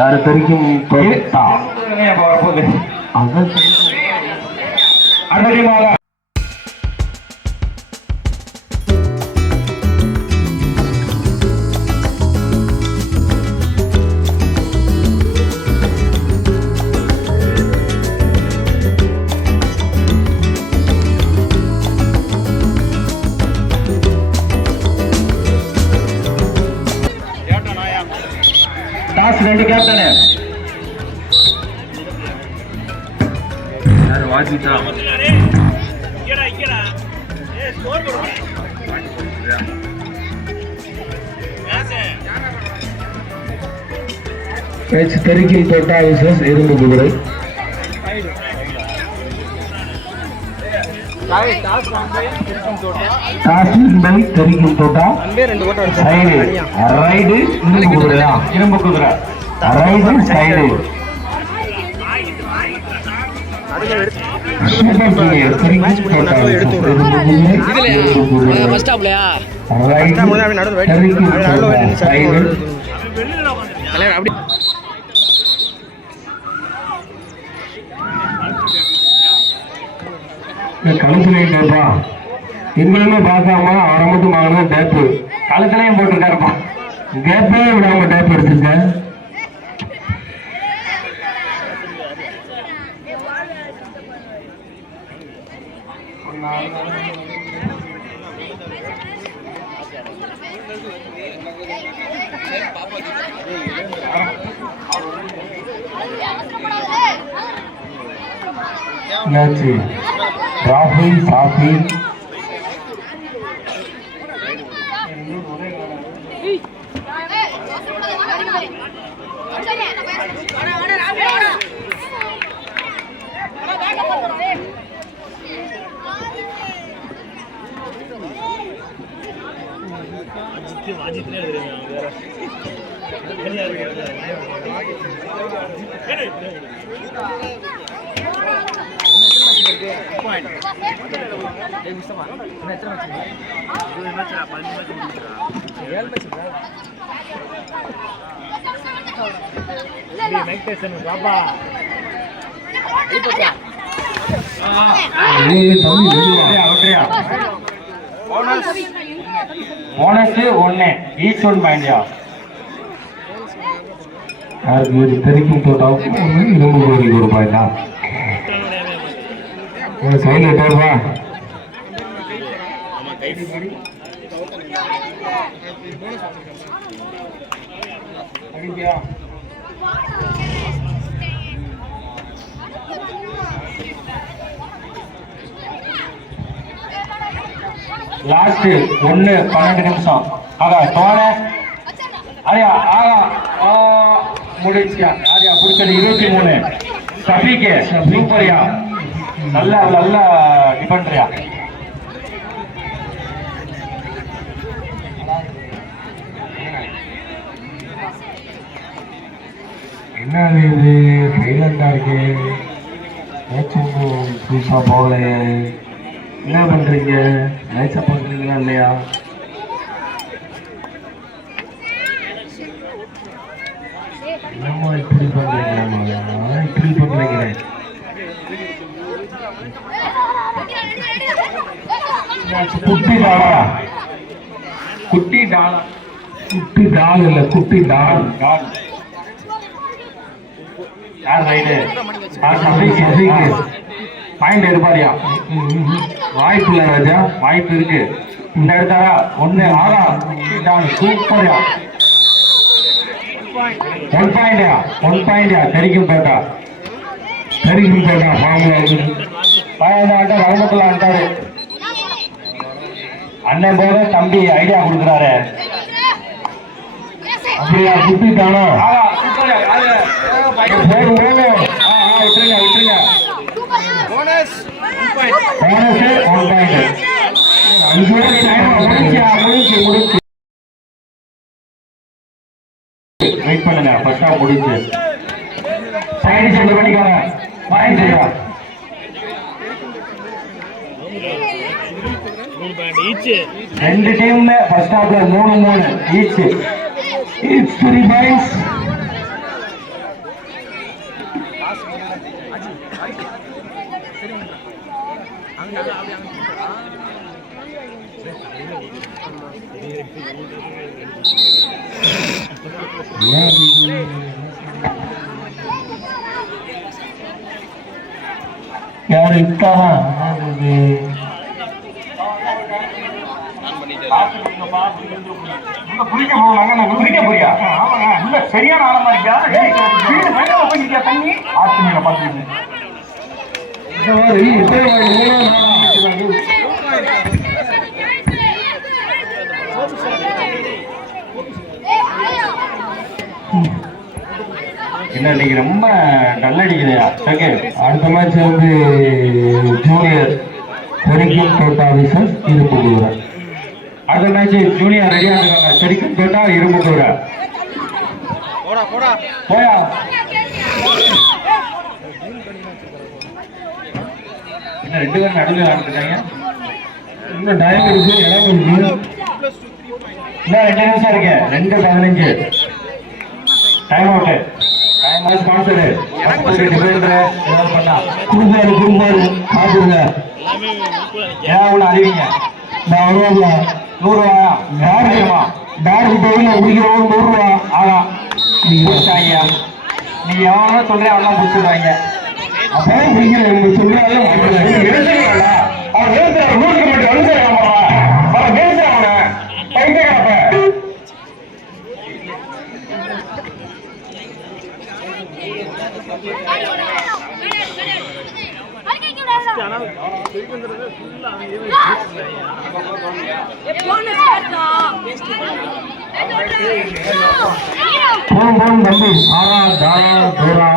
யாரு தெரிக்கும் தொட்டா கேப்டனு யாரு வாஜிதா? மேட்ச் தெரிக்கும் தோட்டா விசஸ் இரும்பு குதிரை தோட்டா ரைடு இரும்பு குதிரை தோட்டா சைடு. அப்படி. கழுத்துலேப்பா எங்கேயுமே பார்க்காம அவரை மட்டும் வாங்கினா டேப்பு. கழுத்துலையும் போட்டிருக்காருப்பா. கேப்பே விடாம டேப் எடுத்திருக்கேன் என்னாச்சு ராகுல் சாஃபி போனஸ் ஒன்னு ஈச் ஒன் பாயிண்டியா யாருக்கு இது தெரிக்கும் தோட்டம் இரும்பு கோரிக்கு ஒரு ரூபாய் தான் கையில் எட்டாயிரரூபா லாஸ்ட் ஒன்னு பன்னெண்டு நிமிஷம். ஆகா தோண அரியா ஆகா. முடிச்சியா அரியா பிடிச்சது இருபத்தி மூணு. சபிக்கு சூப்பரியா. நல்ல நல்ல டிஃபெண்டரியா என்ன இது? சைலண்டா இருக்கு. மேட்சும் போகலையே என்ன பண்றீங்க? நைஸா பண்றீங்களா இல்லையா? இப்படி பண்றீங்களா இப்படி பண்றீங்களே குட்டி டாலா குட்டி டாலா குட்டி டால் இல்ல குட்டி டால் டால் யார் ரைடு பாயிண்ட் இருப்பாரியா வாய்ப்பு இல்லை ராஜா. வாய்ப்பு இருக்கு. இந்த எடுத்தாரா ஒன்னு ஆறா. டால் சூப்பர்யா ஒன் பாயிண்ட்யா ஒன் பாயிண்ட்யா தெரிக்கும் பேட்டா. தெரிக்கும் பேட்டா. ஃபார்முலா பாயிண்ட் ஆட்டா ரவுண்டத்துல ஆண்டாரு அண்ணன் போல தம்பி ஐடியா கொடுக்குறாரு. அப்படியா ஆ, விட்டுருங்க விட்டுருங்க. போனஸ் ஒன் பாயிண்ட் அஞ்சு முடிஞ்சியா முடிஞ்சு முடிஞ்சு வெயிட் பண்ணுங்க ஃபர்ஸ்டா முடிஞ்சு. சைடு சென்டர் பண்ணிக்கோங்க. பாயிண்ட் சரியா ரெண்டு டீம்ல ஃபர்ஸ்ட் ஹாஃப்ல மூணு மூணு ஈச் இட்ஸ் த்ரீ பாயிண்ட்ஸ் யாரு விட்டானா குளிக்க போனாங்க குளிக்க போறியா சரியான ஆழமா இருக்கியா வீடு தண்ணி என்ன இன்னைக்கு ரொம்ப டல் அடிக்குதுயா அடுத்த மேட்ச் வந்து ஜூனியர் பெருக்கின் தோட்டா விசஸ் இருப்பு குதிரை அடுத்த மேட்ச் ஜூனியர் ரெடியா இருக்காங்க. சரிக்கும் கேட்டா இரும்பு கூட போடா போடா. போயா. என்ன ரெண்டு பேரும் நடுவில் விளாண்டுட்டாங்க இன்னும் டைம் இருக்கு. இடம் இருக்கு இன்னும் ரெண்டு நிமிஷம் இருக்கு. ரெண்டு பதினஞ்சு. Time out time out sponsor ஏதாவது பண்ணா. குடும்பாரு குடும்பாரு. சாப்பிடுங்க ஏதாவது ஒன்று அறிவிங்க? நான் வருவாங்க நூறு ரூபாயா யாருமா டார்க்கு கோவில குடிக்கிறவங்க ஆகா நீ பிடிச்சாங்க நீ எவனோ சொல்றேன் அவெல்லாம் பிடிச்சிடுவாங்க அப்பதான் குடிக்கிறேன் நீங்க போன் போன் தம்பி. ஆறா தாரா தோரா.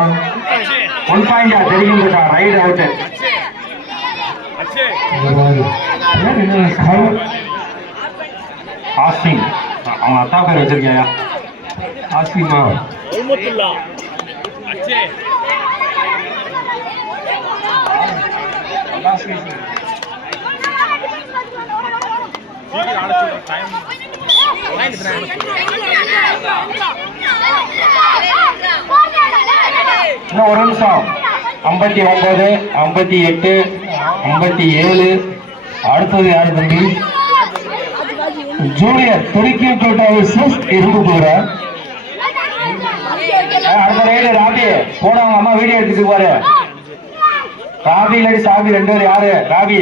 ஒன் பாயிண்டா தெரியும் கேட்டா ரைட் அவுட் ஆஸ்டிங் அவன் அத்தா பேர் வச்சிருக்கியா? டைம் இன்னும் ஒரு நிமிஷம். ஐம்பத்தி ஒன்பது ஐம்பத்தி எட்டு ஐம்பத்தி ஏழு. அடுத்தது யாரு தம்பி? ஜூனியர் துருக்கி தோட்டா விசஸ் இரும்பு போற அடுத்த ரைடு ராபி போட அம்மா வீடியோ எடுத்துட்டு பாரு. ராபி இல்லாடி சாபி ரெண்டு பேர் யாரு? ராபி.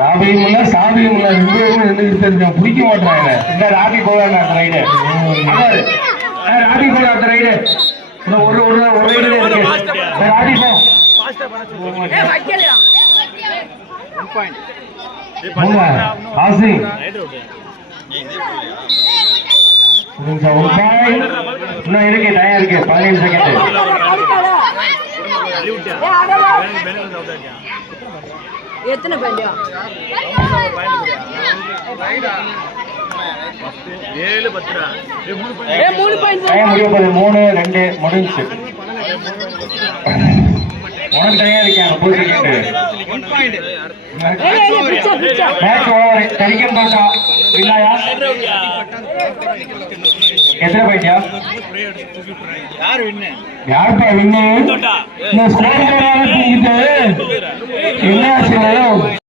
ராபியும் இல்ல சாபியும் இல்ல ரெண்டு பேரும் நின்றுட்டு பிடிக்க மாட்டாங்க இந்த ராபி போவாங்க அடுத்த ரைடு ராபி போட அடுத்த ரைடு ஒரு ஒரு ஒரு ரைடு இருக்கு. ராபி போ. இன்னும் இருக்கு டைம் இருக்கு. பதினேழு செகண்ட் எத்தனை பேண்டியா? ஏழு பத்துடா. ஏய், மூணு பாயிண்ட் ரெண்டு முடிஞ்சு. உனக்கு இருக்காங்க மேட்ச் ஓவர் தோட்டா இல்லையா எத்தனை போயிட்டியா யார் வின்னு? யாருப்பா வின்னு என்ன